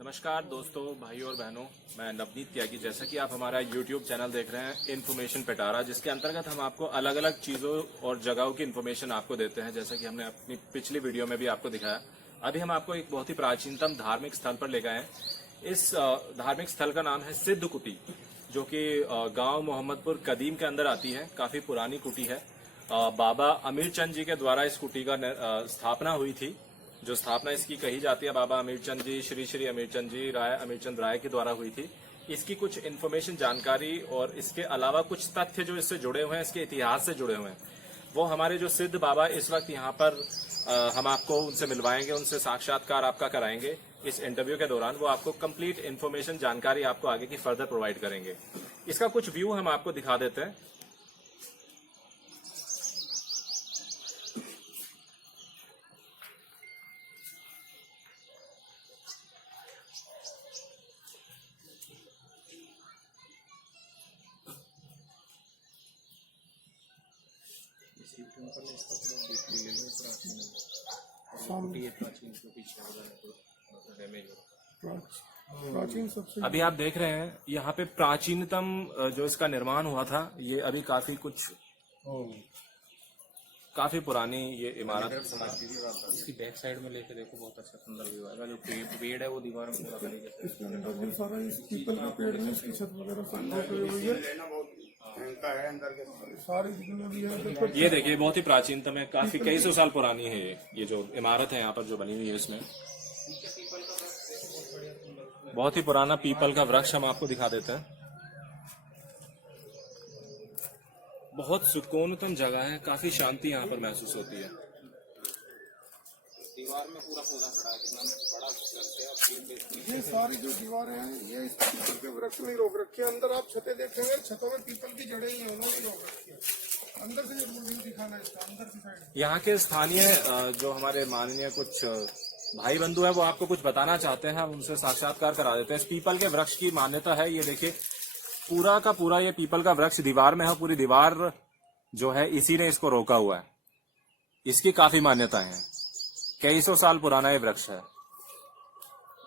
नमस्कार दोस्तों, भाइयों और बहनों, मैं नवनीत त्यागी। जैसा कि आप हमारा YouTube चैनल देख रहे हैं इन्फॉर्मेशन पिटारा, जिसके अंतर्गत हम आपको अलग अलग चीज़ों और जगहों की इन्फॉर्मेशन आपको देते हैं। जैसा कि हमने अपनी पिछली वीडियो में भी आपको दिखाया। अभी हम आपको एक बहुत ही प्राचीनतम धार्मिक स्थल पर ले गए हैं। इस धार्मिक स्थल का नाम है सिद्ध कुटी, जो कि गाँव मोहम्मदपुर कदीम के अंदर आती है। काफ़ी पुरानी कुटी है। बाबा अमीर चंद जी के द्वारा इस कुटी का स्थापना हुई थी। जो स्थापना इसकी कही जाती है बाबा अमीरचंद जी, श्री श्री अमीरचंद जी राय अमीरचंद राय के द्वारा हुई थी। इसकी कुछ इन्फॉर्मेशन, जानकारी और इसके अलावा कुछ तथ्य जो इससे जुड़े हुए हैं, इसके इतिहास से जुड़े हुए हैं, वो हमारे जो सिद्ध बाबा इस वक्त यहाँ पर हम आपको उनसे मिलवाएंगे, उनसे साक्षात्कार आपका कराएंगे। इस इंटरव्यू के दौरान वो आपको कंप्लीट इन्फॉर्मेशन, जानकारी आपको आगे की फर्दर प्रोवाइड करेंगे। इसका कुछ व्यू हम आपको दिखा देते हैं। प्राचीन सबसे अभी आप देख रहे हैं यहाँ पे प्राचीनतम जो इसका निर्माण हुआ था, ये अभी काफी पुरानी ये इमारत। इसकी बैक साइड में लेके देखो, बहुत अच्छा सुंदर व्यू आएगा। जो पेड़ है वो दीवार में पूरा तरीके से इसके अंदर भी सारा इस पीपल का पेड़ में इसकी छत वगैरह सब लगी हुई है। सारी जितने भी है देखो, ये देखिए बहुत ही प्राचीनतम है, काफी कई सौ साल पुरानी है ये जो इमारत है यहाँ पर जो बनी हुई है। इसमें बहुत ही पुराना पीपल का वृक्ष हम आपको दिखा देते हैं। बहुत सुकूनतम जगह है, काफी शांति यहाँ पर महसूस होती है। दीवार में पूरा पौधा खड़ा है, कितना बड़ा है। ये सारी जो दीवारें हैं ये इस पीपल के वृक्ष में रोक रखी है। अंदर आप छतें देखेंगे, छतों में पीपल की जड़ें ही हैं, उन्होंने रोक रखी है। अंदर से जरूर व्यू दिखाना है इसका, अंदर की साइड। यहाँ के स्थानीय जो हमारे माननीय कुछ भाई बंधु हैं, वो आपको कुछ बताना चाहते हैं, हम उनसे साक्षात्कार करा देते हैं। इस पीपल के वृक्ष की मान्यता है, ये देखिए पूरा का पूरा ये पीपल का वृक्ष दीवार में है। पूरी दीवार जो है इसी ने इसको रोका हुआ है। इसकी काफी मान्यता है, कई सौ साल पुराना ये वृक्ष है।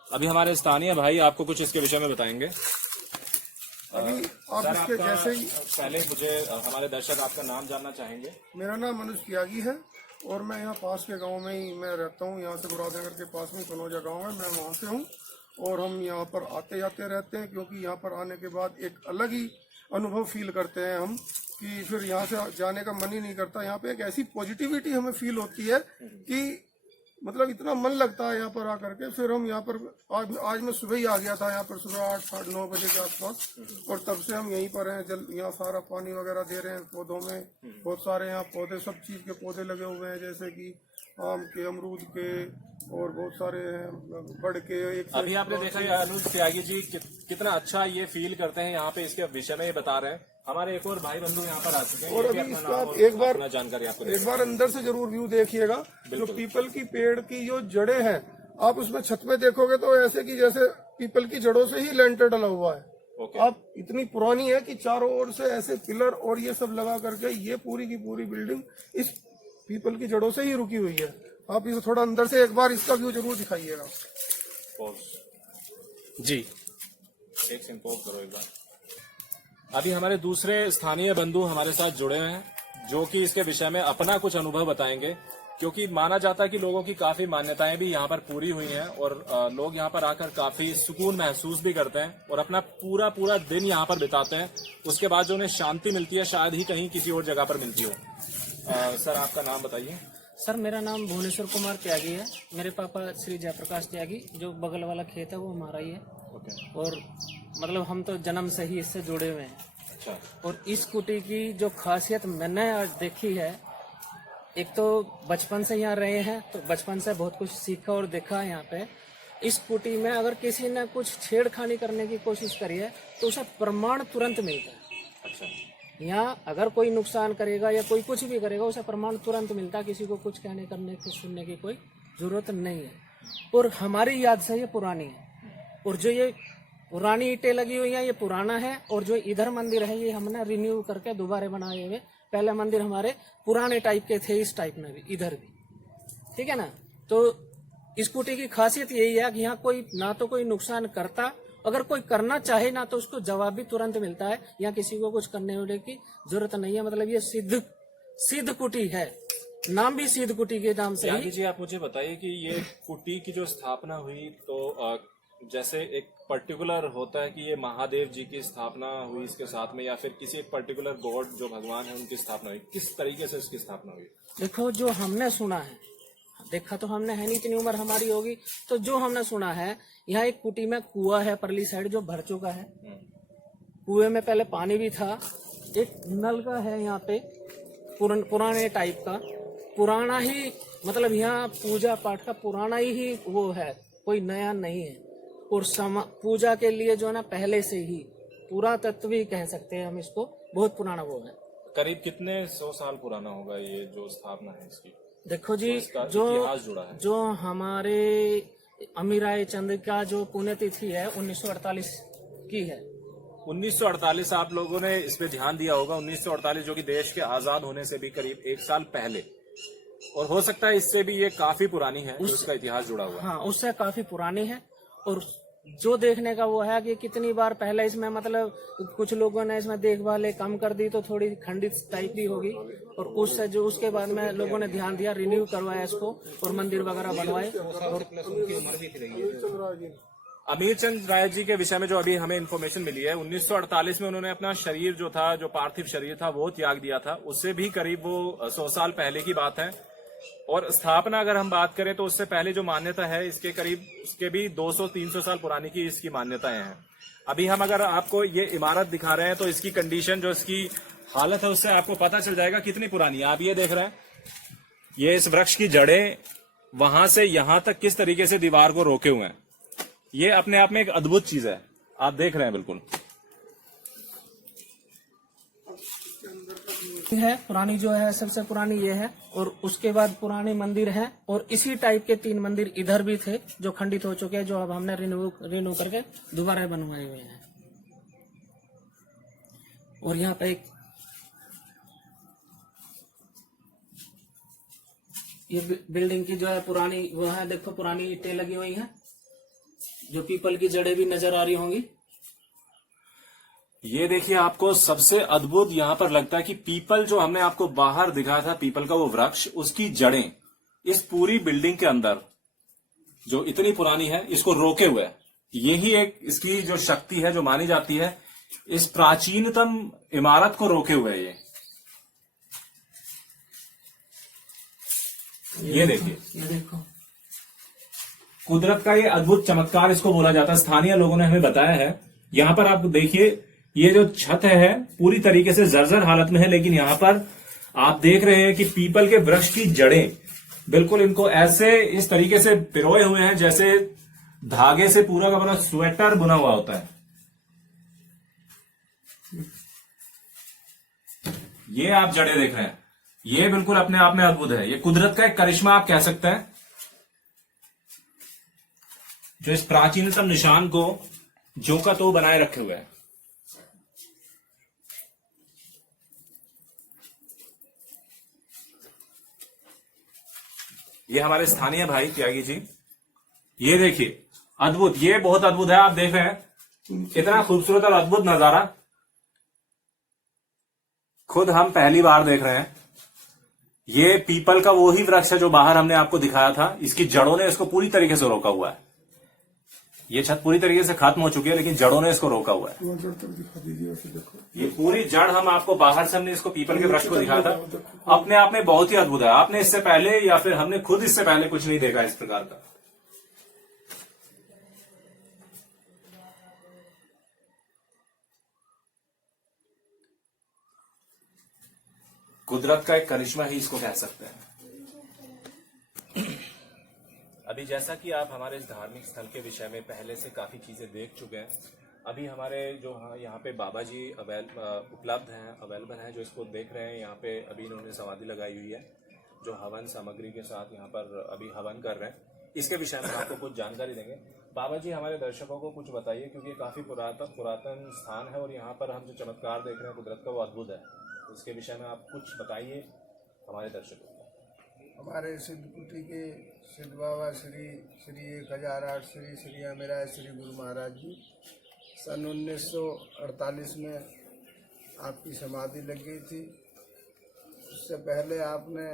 अभी हमारे स्थानीय भाई आपको कुछ इसके विषय में बताएंगे। अभी आप सर, इसके जैसे ही, पहले मुझे हमारे दर्शक आपका नाम जानना चाहेंगे। मेरा नाम मनुज त्यागी है और मैं यहाँ पास के गांव में ही मैं रहता हूँ। यहाँ से गुरादनगर के पास में कनौजा गांव है, मैं वहाँ से हूँ। और हम यहाँ पर आते जाते रहते हैं, क्योंकि यहाँ पर आने के बाद एक अलग ही अनुभव फील करते हैं हम, कि फिर यहाँ से जाने का मन ही नहीं करता। यहाँ पे एक ऐसी पॉजिटिविटी हमें फील होती है कि मतलब इतना मन लगता है यहाँ पर आकर के। फिर हम यहाँ पर आज मैं सुबह ही आ गया था यहाँ पर, सुबह 8 साढ़े 9 बजे के आसपास, और तब से हम यहीं पर हैं। यहाँ सारा पानी वगैरह दे रहे हैं पौधों में। बहुत सारे यहाँ पौधे, सब चीज़ के पौधे लगे हुए हैं, जैसे कि आम के, अमरूद के, और बहुत सारे बड़ के। अभी आपने देखा ये अनुज त्यागी जी कितना अच्छा ये फील करते हैं यहाँ पे, इसके विषय में ये बता रहे हैं। हमारे एक और भाई बंधु यहाँ पर आ चुके हैं। और ये भी अभी अपना इसका नाम और एक बार अपना जानकारी आपको एक बार अंदर से जरूर व्यू देखिएगा। जो पीपल की पेड़ की जो जड़ें हैं, आप उसमें छत में देखोगे तो ऐसे कि जैसे पीपल की जड़ों से ही लेंटर डला हुआ है। आप इतनी पुरानी है कि चारों ओर से ऐसे पिलर और ये सब लगा करके ये पूरी की पूरी बिल्डिंग इस पीपल की जड़ों से ही रुकी हुई है। आप इसे थोड़ा अंदर से एक बार इसका व्यू जरूर दिखाइएगा जी। एक सेकंड पॉज करो एक बार। अभी हमारे दूसरे स्थानीय बंधु हमारे साथ जुड़े हुए हैं, जो कि इसके विषय में अपना कुछ अनुभव बताएंगे। क्योंकि माना जाता है कि लोगों की काफी मान्यताएं भी यहाँ पर पूरी हुई हैं, और लोग यहाँ पर आकर काफी सुकून महसूस भी करते हैं और अपना पूरा दिन यहाँ पर बिताते हैं। उसके बाद जो उन्हें शांति मिलती है, शायद ही कहीं किसी और जगह पर मिलती हो। सर, आपका नाम बताइए। सर, मेरा नाम भुवनेश्वर कुमार त्यागी है। मेरे पापा श्री जयप्रकाश त्यागी, जो बगल वाला खेत है वो हमारा ही है। और मतलब हम तो जन्म से ही इससे जुड़े हुए हैं। अच्छा। और इस कुटी की जो खासियत मैंने आज देखी है, एक तो बचपन से यहाँ रहे हैं, तो बचपन से बहुत कुछ सीखा और देखा है। यहाँ पे इस कुटी में अगर किसी ने कुछ छेड़खानी करने की कोशिश करी है तो उसे प्रमाण तुरंत मिलता है। अच्छा। यहाँ अगर कोई नुकसान करेगा या कोई कुछ भी करेगा, उसे प्रमाण तुरंत मिलता है। किसी को कुछ कहने करने की सुनने की कोई जरूरत नहीं है। और हमारी याद से ये पुरानी है। और जो ये पुरानी ईंटें लगी हुई हैं, ये पुराना है। और जो इधर मंदिर है, ये हमने रिन्यू करके दोबारा बनाए हुए। पहले मंदिर हमारे पुराने टाइप के थे, इस टाइप में भी, इधर भी, ठीक है ना। तो इस कुटी की खासियत यही है कि यहाँ कोई ना तो कोई नुकसान करता, अगर कोई करना चाहे ना तो उसको जवाब भी तुरंत मिलता है। यहाँ किसी को कुछ करने होने की जरूरत नहीं है। मतलब ये सिद्ध कुटी है, नाम भी सिद्ध कुटी के नाम से त्यागी ही। जी, आप मुझे बताइए कि ये कुटी की जो स्थापना हुई तो जैसे एक पर्टिकुलर होता है कि ये महादेव जी की स्थापना हुई इसके साथ में, या फिर किसी एक पर्टिकुलर गॉड जो भगवान है उनकी स्थापना हुई, किस तरीके से इसकी स्थापना हुई? देखो, जो हमने सुना है, देखा तो हमने है नहीं, इतनी उम्र हमारी होगी, तो जो हमने सुना है, यहाँ एक कुटी में कुआं है परली साइड जो भर चुका है। कुएं में पहले पानी भी था, एक नल का है यहाँ पे पुराने टाइप का, पुराना ही, मतलब यहाँ पूजा पाठ का पुराना ही वो है, कोई नया नहीं है। और पूजा के लिए जो है ना पहले से ही पुरातत्व ही कह सकते हैं हम इसको, बहुत पुराना वो है। करीब कितने 100 साल पुराना होगा ये जो स्थापना है इसकी? देखो जी, इसका जो इतिहास जुड़ा है। जो हमारे अमीराय चंद का जो पुण्यतिथि है 1948 की है। 1948 आप लोगों ने इस पे ध्यान दिया होगा। 1948 जो कि देश के आजाद होने से भी करीब 1 साल पहले, और हो सकता है इससे भी ये काफी पुरानी है जो इसका इतिहास जुड़ा हुआ है। हाँ, उससे काफी पुरानी है। और जो देखने का वो है कि कितनी बार पहले इसमें, मतलब कुछ लोगों ने इसमें देखभाल कम कर दी तो थोड़ी खंडित टाइप की होगी, और उससे जो उसके बाद में लोगों ने ध्यान दिया, रिन्यू करवाया इसको और मंदिर वगैरह बनवाए। अमीर चंद राय जी के विषय में जो अभी हमें इन्फॉर्मेशन मिली है, 1948 में उन्होंने अपना शरीर जो था, जो पार्थिव शरीर था, वो त्याग दिया था। उससे भी करीब वो 100 साल पहले की बात है। और स्थापना अगर हम बात करें तो उससे पहले जो मान्यता है इसके करीब, उसके भी 200-300 साल पुरानी की इसकी मान्यताएं हैं। अभी हम अगर आपको ये इमारत दिखा रहे हैं तो इसकी कंडीशन, जो इसकी हालत है, उससे आपको पता चल जाएगा कितनी पुरानी है। आप ये देख रहे हैं, ये इस वृक्ष की जड़ें वहां से यहां तक किस तरीके से दीवार को रोके हुए हैं, ये अपने आप में एक अद्भुत चीज है। आप देख रहे हैं बिल्कुल है पुरानी, जो है सबसे पुरानी ये है। और उसके बाद पुराने मंदिर है, और इसी टाइप के 3 मंदिर इधर भी थे जो खंडित हो चुके हैं, जो अब हमने रिन्यू करके दोबारा बनवाए हुए हैं। और यहाँ पे एक ये बिल्डिंग की जो है पुरानी वो है, देखो पुरानी ईंटें लगी हुई हैं, जो पीपल की जड़ें भी नजर आ रही होंगी। ये देखिए, आपको सबसे अद्भुत यहां पर लगता है कि पीपल, जो हमने आपको बाहर दिखाया था, पीपल का वो वृक्ष, उसकी जड़ें इस पूरी बिल्डिंग के अंदर जो इतनी पुरानी है इसको रोके हुए है। यही एक इसकी जो शक्ति है जो मानी जाती है, इस प्राचीनतम इमारत को रोके हुए है। ये देखिए, ये देखो, कुदरत का ये अद्भुत चमत्कार इसको बोला जाता है। स्थानीय लोगों ने हमें बताया है। यहां पर आप देखिए, ये जो छत है पूरी तरीके से जर्जर हालत में है, लेकिन यहां पर आप देख रहे हैं कि पीपल के वृक्ष की जड़ें बिल्कुल इनको ऐसे इस तरीके से पिरोए हुए हैं जैसे धागे से पूरा का पूरा स्वेटर बुना हुआ होता है। ये आप जड़ें देख रहे हैं, ये बिल्कुल अपने आप में अद्भुत है। ये कुदरत का एक करिश्मा आप कह सकते हैं, जो इस प्राचीनतम निशान को जो का तो बनाए रखे हुए हैं। ये हमारे स्थानीय भाई त्यागी जी, ये देखिए अद्भुत, ये बहुत अद्भुत है। आप देख रहे हैं इतना खूबसूरत और अद्भुत नजारा, खुद हम पहली बार देख रहे हैं। ये पीपल का वो ही वृक्ष है जो बाहर हमने आपको दिखाया था। इसकी जड़ों ने इसको पूरी तरीके से रोका हुआ है। ये छत पूरी तरीके से खत्म हो चुकी है, लेकिन जड़ों ने इसको रोका हुआ है। वो जड़ तक दिखा दीजिए, ऐसे देखो। ये पूरी जड़ हम आपको बाहर से, हमने इसको पीपल के वृक्ष को दिखाया था, अपने आप में बहुत ही अद्भुत है। आपने इससे पहले, या फिर हमने खुद इससे पहले कुछ नहीं देखा इस प्रकार का। कुदरत का एक करिश्मा ही इसको कह सकते हैं। अभी जैसा कि आप हमारे इस धार्मिक स्थल के विषय में पहले से काफी चीजें देख चुके हैं, अभी हमारे जो यहाँ पे बाबा जी उपलब्ध हैं, अवेलेबल हैं, जो इसको देख रहे हैं। यहाँ पे अभी इन्होंने समाधि लगाई हुई है, जो हवन सामग्री के साथ यहाँ पर अभी हवन कर रहे हैं। इसके विषय में आपको कुछ जानकारी देंगे। बाबा जी, हमारे दर्शकों को कुछ बताइए, क्योंकि ये काफी पुरातन स्थान है और यहाँ पर हम जो चमत्कार देख रहे हैं कुदरत का, वो अद्भुत है। तो इसके विषय में आप कुछ बताइए हमारे दर्शकों को। हमारे सिद्ध कुटी के सिद्ध बाबा श्री 1008 श्री अमेराय श्री गुरु महाराज जी सन 1948 में आपकी समाधि लग गई थी। उससे पहले आपने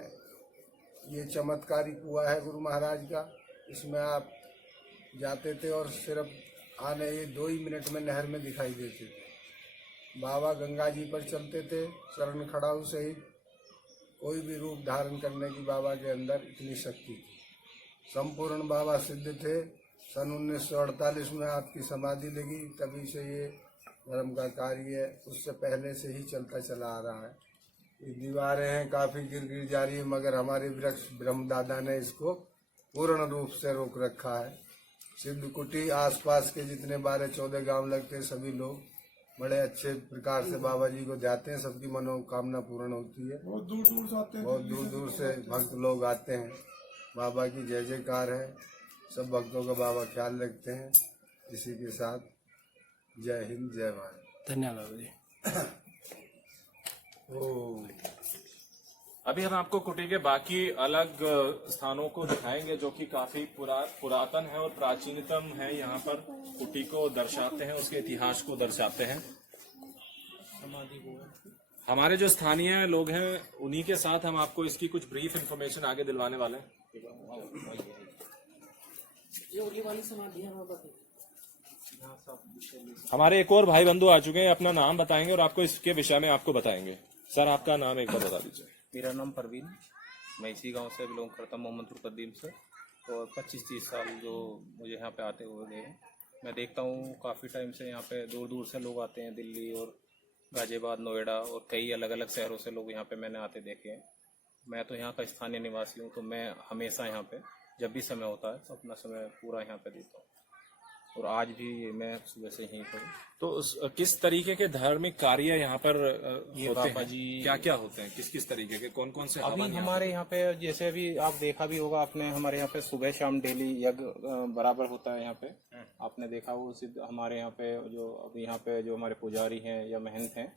ये चमत्कारी कुआं है गुरु महाराज का, इसमें आप जाते थे और सिर्फ आने ये 2 ही मिनट में नहर में दिखाई देते थे। बाबा गंगा जी पर चलते थे, चरण खड़ाऊ सहित। कोई भी रूप धारण करने की बाबा के अंदर इतनी शक्ति थी। संपूर्ण बाबा सिद्ध थे। सन 1948 में आपकी समाधि लगी, तभी से ये धर्म का कार्य उससे पहले से ही चलता चला आ रहा है। ये दीवारें हैं काफ़ी गिर जा रही है, मगर हमारे वृक्ष ब्रह्मदादा ने इसको पूर्ण रूप से रोक रखा है। सिद्ध कुटी आसपास के जितने 12-14 गांव लगते हैं, सभी लोग बड़े अच्छे प्रकार से बाबा जी को जाते हैं। सबकी मनोकामना पूर्ण होती है। बहुत दूर दूर से आते हैं, बहुत दूर दूर से भक्त लोग आते हैं। बाबा की जय जयकार है। सब भक्तों का बाबा ख्याल रखते हैं। इसी के साथ जय हिंद, जय भारत। धन्यवाद जी। अभी हम आपको कुटी के बाकी अलग स्थानों को दिखाएंगे जो कि काफी पुरातन है और प्राचीनतम है। यहाँ पर कुटी को दर्शाते हैं, उसके इतिहास को दर्शाते हैं। हमारे जो स्थानीय लोग हैं उन्हीं के साथ हम आपको इसकी कुछ ब्रीफ इंफॉर्मेशन आगे दिलवाने वाले हैं। हमारे एक और भाई बंधु आ चुके हैं, अपना नाम बताएंगे और आपको इसके विषय में आपको बताएंगे। सर, आपका नाम एक बार बता दीजिए। मेरा नाम परवीन, मैं इसी गांव से बिलोंग करता हूँ, मोहम्मदपुर कदीम से। और 25-30 साल जो मुझे यहाँ पे आते हुए गए। मैं देखता हूँ काफ़ी टाइम से यहाँ पे दूर दूर से लोग आते हैं, दिल्ली और गाजियाबाद, नोएडा और कई अलग अलग शहरों से लोग यहाँ पे मैंने आते देखे हैं। मैं तो यहाँ का स्थानीय निवासी हूँ, तो मैं हमेशा यहाँ पे जब भी समय होता है तो अपना समय पूरा यहाँ पे देता हूँ। और आज भी मैं सुबह से यहीं पर। तो किस तरीके के धार्मिक कार्य यहाँ पर ये होते बाबा हैं? जी क्या क्या होते हैं? किस किस तरीके के, कौन कौन से अभी हवन हमारे यहाँ पे जैसे अभी आप देखा भी होगा आपने, हमारे यहाँ पे सुबह शाम डेली यज्ञ बराबर होता है यहाँ पे। आपने देखा वो सिद्ध हमारे यहाँ पे जो अभी यहाँ पे जो हमारे पुजारी हैं या महंत हैं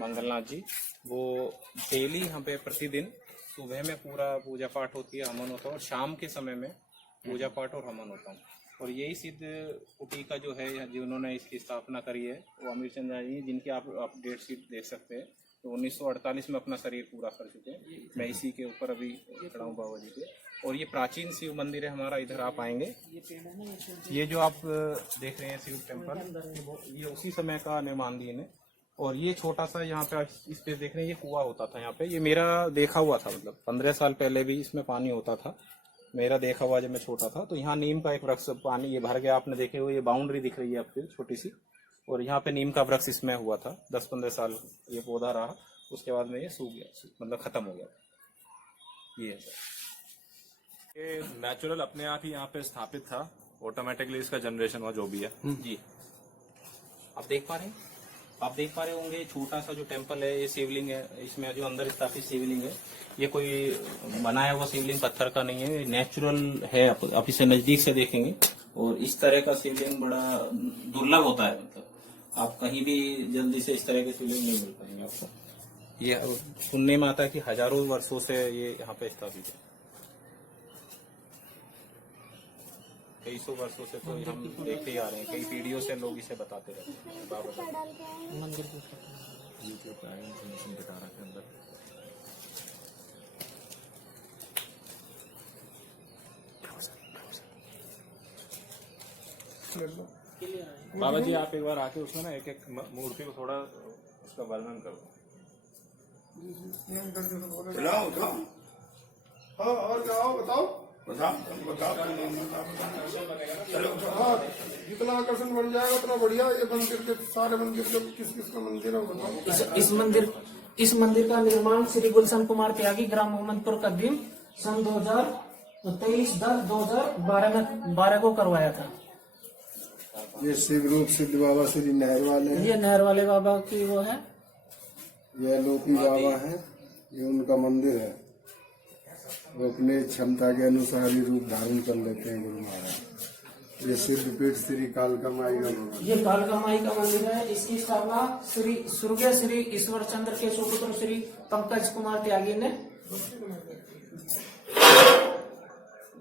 मंगलनाथ जी, वो डेली यहाँ पे प्रतिदिन सुबह में पूरा पूजा पाठ होती है, हवन होता है। और शाम के समय में पूजा पाठ और हवन होता है। और यही सिद्ध कुटी का जो है जिन्होंने इसकी स्थापना करी है वो अमीर चंद जी, जिनकी आप अपडेट शीट देख सकते हैं। तो 1948 में अपना शरीर पूरा कर चुके हैं। मैं इसी के ऊपर अभी खड़ा हूँ बाबा जी के। और ये प्राचीन शिव मंदिर है हमारा। इधर आप आएंगे, ये जो आप देख रहे हैं शिव टेम्पल, ये उसी समय का निर्माण दिन है। और ये छोटा सा यहाँ पे इस पे देख रहे हैं, ये कुआं होता था यहाँ पे। ये मेरा देखा हुआ था, मतलब 15 साल पहले भी इसमें पानी होता था। मेरा देखा हुआ जब मैं छोटा था। तो यहाँ नीम का एक वृक्ष, पानी ये भर गया, आपने देखे हुए ये बाउंड्री दिख रही है आपको छोटी सी। और यहाँ पे नीम का वृक्ष इसमें हुआ था। 10-15 साल ये पौधा रहा, उसके बाद में ये सूख गया, मतलब खत्म हो गया। ये है सर, ये नेचुरल अपने आप ही यहाँ पे स्थापित था, ऑटोमेटिकली इसका जनरेशन हुआ जो भी है। जी आप देख पा रहे हैं, आप देख पा रहे होंगे छोटा सा जो टेम्पल है, ये शिवलिंग है। इसमें जो अंदर स्थापित शिवलिंग है, ये कोई बनाया हुआ शिवलिंग पत्थर का नहीं है, नेचुरल है। आप इसे नजदीक से देखेंगे। और इस तरह का शिवलिंग बड़ा दुर्लभ होता है, मतलब आप कहीं भी जल्दी से इस तरह के शिवलिंग नहीं मिल पाएंगे आपको। ये सुनने में आता है कि हजारों वर्षों से ये यहाँ पे स्थापित है। कई सौ वर्षों से तो हम देखते ही आ रहे हैं, कई पीढ़ियों से लोग इसे बताते रहते हैं। मंदिर यूट्यूब पे आए इन्फॉर्मेशन बता रहा था अंदर। बाबा जी, आप एक बार आके उसमें ना एक एक मूर्ति को थोड़ा उसका वर्णन करो। हाँ, और क्या हो बताओ। हाँ, जितना आकर्षण बन जाएगा उतना बढ़िया। ये मंदिर के सारे मंदिर जो किस किस का मंदिर है बताओ। इस मंदिर का निर्माण श्री गुलशन कुमार त्यागी, ग्राम मोहम्मदपुर कदीम, सन 2023-10-2012 को करवाया था। ये शिव रूप सिद्ध बाबा श्री नहर वाले हैं। ये नहर वाले बाबा की वो है। ये लोकी बाबा है, ये उनका मंदिर है। वो अपने क्षमता के अनुसार ही रूप धारण कर लेते हैं गुरु महाराज। ये सिद्ध पीठ श्री कालका माई का मंदिर, ये कालका माई का मंदिर है। इसकी स्थापना स्वर्गीय श्री ईश्वर चंद्र के सुपुत्र श्री पंकज कुमार त्यागी ने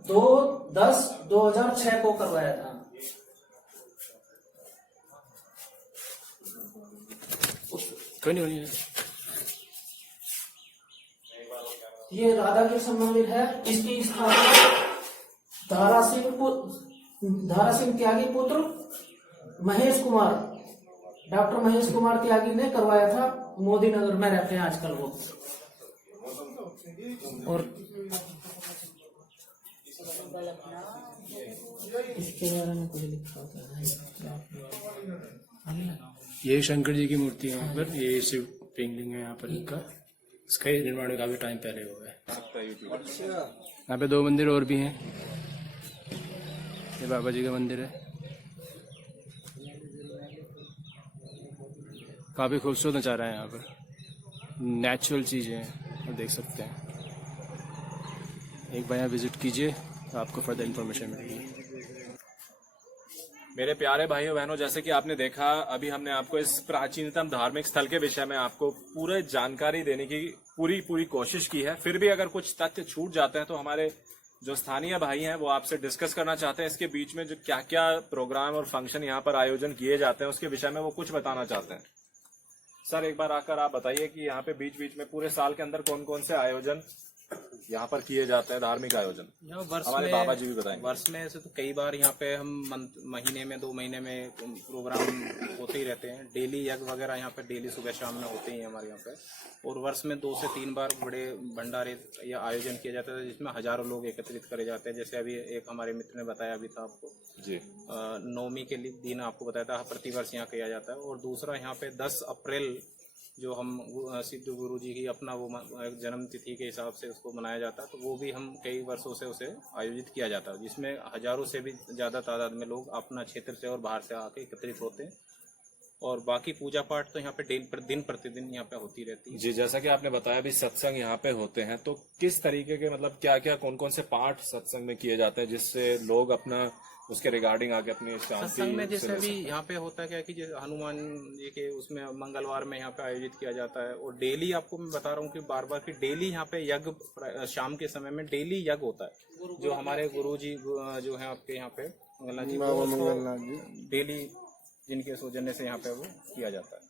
2/10/2006 को करवाया था। ये राधा कृष्ण मंदिर है। इसकी स्थापना धारा सिंह त्यागी पुत्र महेश कुमार, डॉक्टर महेश कुमार त्यागी ने करवाया था। मोदी नगर में रहते हैं आजकल वो। और इसके बारे में कुछ लिखा होता है। ये शंकर जी की मूर्ति है यहाँ पर, ये शिव पिंगलिंग है यहाँ पर इनका। इसका निर्माण काफी टाइम पहले हुआ है। यहाँ पे 2 मंदिर और भी हैं। ये बाबा जी का मंदिर है, काफी खूबसूरत नज़ारा है यहाँ पर। नेचुरल चीजें हैं, आप देख सकते हैं। एक बार यहाँ विजिट कीजिए तो आपको फर्दर इन्फॉर्मेशन मिलेगी। मेरे प्यारे भाइयों बहनों, जैसे कि आपने देखा, अभी हमने आपको इस प्राचीनतम धार्मिक स्थल के विषय में आपको पूरे जानकारी देने की पूरी कोशिश की है। फिर भी अगर कुछ तथ्य छूट जाते हैं तो हमारे जो स्थानीय भाई हैं वो आपसे डिस्कस करना चाहते हैं। इसके बीच में जो क्या क्या प्रोग्राम और फंक्शन यहाँ पर आयोजन किए जाते हैं उसके विषय में वो कुछ बताना चाहते हैं। सर, एक बार आकर आप बताइए कि यहाँ पे बीच बीच में पूरे साल के अंदर कौन कौन से आयोजन यहाँ पर किए जाते हैं, धार्मिक आयोजन। हमारे बाबा जी भी बताएंगे। वर्ष में ऐसे तो कई बार यहाँ पे हम महीने में 2 महीने में प्रोग्राम होते ही रहते हैं। डेली यज्ञ वगैरह यहाँ पे डेली सुबह शाम में होते ही हैं हमारे यहाँ पे। और वर्ष में 2 से 3 बार बड़े भंडारे या आयोजन किया जाता है जिसमें हजारों लोग एकत्रित करे जाते हैं। जैसे अभी एक हमारे मित्र ने बताया अभी था आपको जी, नवमी के लिए दिन आपको बताया था, प्रतिवर्ष यहाँ किया जाता है। और दूसरा यहाँ पे 10 अप्रैल जो हम सिद्ध गुरु जी की अपना वो जन्म तिथि के हिसाब से उसको मनाया जाता है, तो वो भी हम कई वर्षों से उसे आयोजित किया जाता है, जिसमें हजारों से भी ज्यादा तादाद में लोग अपना क्षेत्र से और बाहर से आके एकत्रित होते हैं। और बाकी पूजा पाठ तो यहाँ पे दिन प्रतिदिन यहाँ पे होती रहती है। जी, जैसा कि आपने बताया भी सत्संग यहाँ पे होते हैं, तो किस तरीके के मतलब क्या क्या कौन कौन से पाठ सत्संग में किए जाते हैं जिससे लोग अपना उसके रिगार्डिंग आगे अपनी शांति सत्संग में जैसे अभी यहाँ पे होता है क्या कि जैसे हनुमान जी के उसमें मंगलवार में यहाँ पे आयोजित किया जाता है। और डेली आपको मैं बता रहा हूँ कि बार बार कि डेली यहाँ पे यज्ञ शाम के समय में डेली यज्ञ होता है। जो हमारे गुरु जी जो है आपके यहाँ पे मंगलनाथ जी, डेली जिनके सौजन्य से यहाँ पे वो किया जाता है,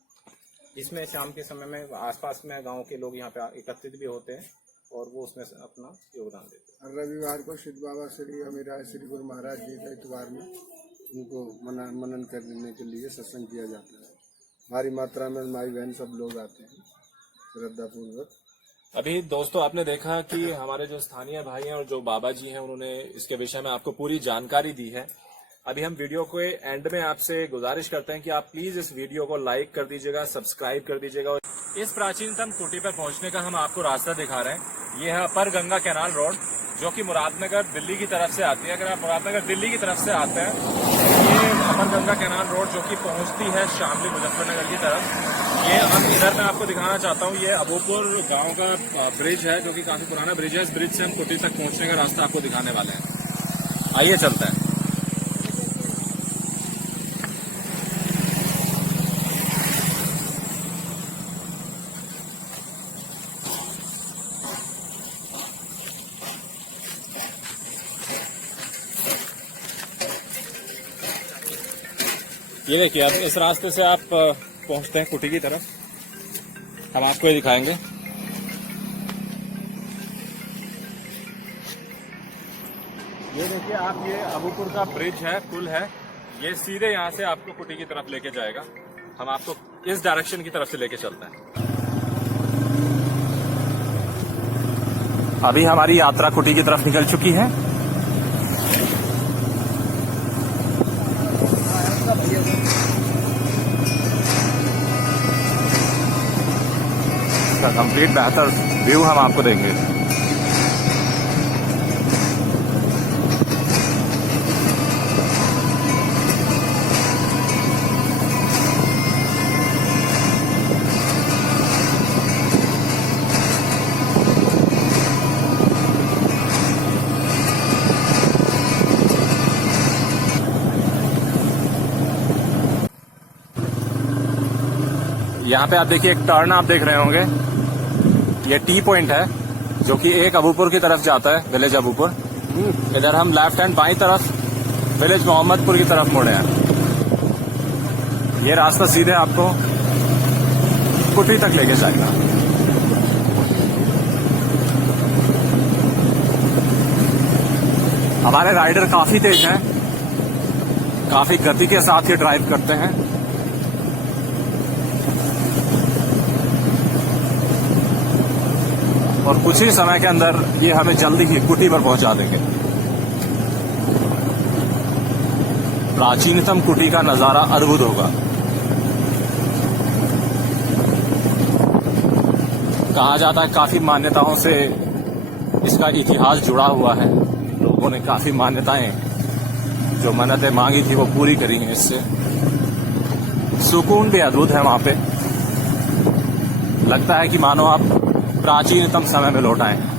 जिसमें शाम के समय में आसपास में गाँव के लोग यहाँ पे एकत्रित भी होते हैं और वो उसमें अपना योगदान देते हैं। रविवार को सिद्ध बाबा श्री अमीरा श्री गुरु महाराज जी के इतवार में उनको मनन करने के लिए सत्संग किया जाता है। भारी मात्रा में भाई बहन सब लोग आते हैं श्रद्धा पूर्वक। अभी दोस्तों आपने देखा कि हमारे जो स्थानीय भाई हैं और जो बाबा जी हैं उन्होंने इसके विषय में आपको पूरी जानकारी दी है। अभी हम वीडियो को एंड में आपसे गुजारिश करते हैं कि आप प्लीज इस वीडियो को लाइक कर दीजिएगा, सब्सक्राइब कर दीजिएगा। और इस प्राचीनतम कुटी पर पहुंचने का हम आपको रास्ता दिखा रहे हैं। ये है अपर गंगा कैनाल रोड, जो कि मुरादनगर दिल्ली की तरफ से आती है। अगर आप मुरादनगर दिल्ली की तरफ से आते हैं ये अपर गंगा कैनाल रोड जो कि पहुंचती है शामली मुजफ्फरनगर की तरफ। ये हम इधर मैं आपको दिखाना चाहता हूँ, ये अबूपुर गांव का ब्रिज है जो कि काफी पुराना ब्रिज है। इस ब्रिज से हम कुटी तक पहुंचने का रास्ता आपको दिखाने वाले हैं। आइए चलते हैं। ये देखिए, अब इस रास्ते से आप पहुंचते हैं कुटी की तरफ, हम आपको ये दिखाएंगे। ये देखिए आप, ये अबूपुर का ब्रिज है, पुल है, ये सीधे यहाँ से आपको कुटी की तरफ लेके जाएगा। हम आपको इस डायरेक्शन की तरफ से लेके चलते हैं। अभी हमारी यात्रा कुटी की तरफ निकल चुकी है। कंप्लीट बेहतर व्यू हम आपको देंगे। यहाँ पे आप देखिए एक टर्न आप देख रहे होंगे, ये टी पॉइंट है जो कि एक अबूपुर की तरफ जाता है, विलेज अबूपुर। इधर हम लेफ्ट हैंड बाई तरफ विलेज मोहम्मदपुर की तरफ मुड़े हैं। ये रास्ता सीधे आपको कुटी तक लेके जाएगा। हमारे राइडर काफी तेज हैं, काफी गति के साथ ये ड्राइव करते हैं। और कुछ ही समय के अंदर ये हमें जल्दी ही कुटी पर पहुंचा देंगे। प्राचीनतम कुटी का नजारा अद्भुत होगा। कहा जाता है काफी मान्यताओं से इसका इतिहास जुड़ा हुआ है। लोगों ने काफी मान्यताएं जो मन्नतें मांगी थी वो पूरी करी हैं इससे। सुकून भी अद्भुत है वहां पे। लगता है कि मानो आप प्राचीनतम समय में लौट आए हैं।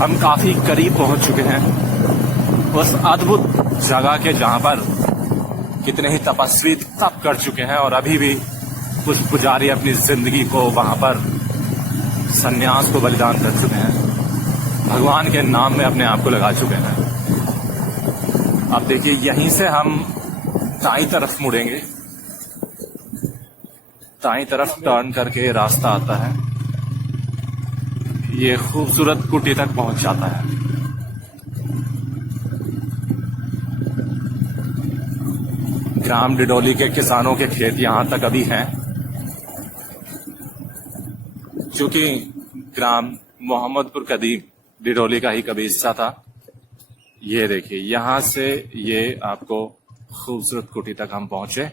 हम काफी करीब पहुंच चुके हैं उस अद्भुत जगह के जहां पर कितने ही तपस्वी तप कर चुके हैं और अभी भी कुछ पुजारी अपनी जिंदगी को वहां पर सन्यास को बलिदान कर चुके हैं। भगवान के नाम में अपने आप को लगा चुके हैं। अब देखिए यहीं से हम दाईं तरफ मुड़ेंगे। दाईं तरफ टर्न करके रास्ता आता है। ये खूबसूरत कुटी तक पहुंच जाता है। ग्राम डिडोली के किसानों के खेत यहां तक अभी हैं, क्योंकि ग्राम मोहम्मदपुर कदीम डिडोली का ही कभी हिस्सा था। ये देखिए यहां से ये आपको खूबसूरत कुटी तक हम पहुंचे।